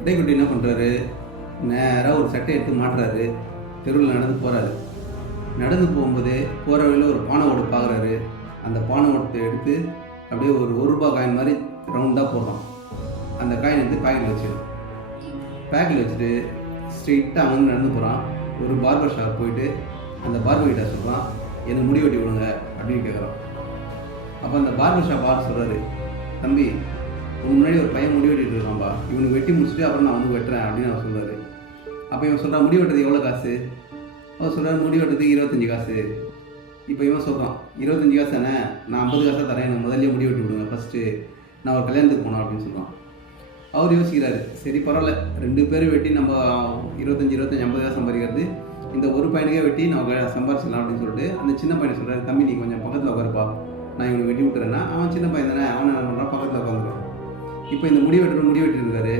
கடைக்குட்டி என்ன பண்ணுறாரு, நேராக ஒரு சட்டையை எடுத்து மாட்டுறாரு. தெருவில் நடந்து போகிறாரு. நடந்து போகும்போது போகிற வழியில் ஒரு பானை ஓடு பார்க்குறாரு. அந்த பானை ஓட்டத்தை எடுத்து அப்படியே ஒரு ரூபா காயின் மாதிரி ரவுண்டாக போடுறான். அந்த காயின் எடுத்து பேக்கெட்டில் வச்சிடும். பேக்கெட்டில் வச்சுட்டு ஸ்ட்ரெயிட்டாக அவங்க நடந்து போகிறான். ஒரு பார்பர் ஷாப் போயிட்டு அந்த பார்பர் கிட்ட சொல்கிறான், எனக்கு முடி வெட்டி விடுங்க அப்படின்னு கேட்குறான். அப்போ அந்த பார்பர் ஷாப் ஆள் சொல்கிறாரு, தம்பி உன் முன்னாடி ஒரு பையன் முடி வெட்டிட்டு இருக்கான்பா, இவனுக்கு வெட்டி முடிச்சுட்டு அப்புறம் நான் அவனுக்கு வெட்டுறேன் அப்படின்னு அவர் சொல்கிறாரு. அப்போ இவன் சொல்கிறான், முடி வெட்டுறது எவ்வளோ காசு? அவர் சொல்கிறார், முடி வெட்டுறதுக்கு 25 காசு. இப்போ இவன் சொல்கிறான், 25 காசு தானே, நான் 50 காசாக தரேன், எனக்கு முதல்ல முடி வெட்டி விடுங்க ஃபஸ்ட்டு, நான் ஒரு கல்யாணத்துக்கு போனோம் அப்படின்னு சொல்கிறான். அவர் யோசிக்கிறாரு, சரி பரவாயில்ல, 2 பேரும் வெட்டி நம்ம 25 50 காசு சம்பாதிக்கிறது, இந்த ஒரு பையனுக்கே வெட்டி நம்ம சம்பாரிச்சிடலாம் அப்படின்னு சொல்லிட்டு அந்த சின்ன பையனை சொல்கிறாரு, தம்பி நீ கொஞ்சம் பக்கத்தில் உட்காருப்பா, நான் இவனை வெட்டி விட்டுறேன்னா. அவன் சின்ன பையன் தானே, அவனை என்ன பண்ணுறான், பக்கத்தில் உட்காந்துருவான். இப்போ இந்த முடி வெட்டிட்டு இருக்காரு.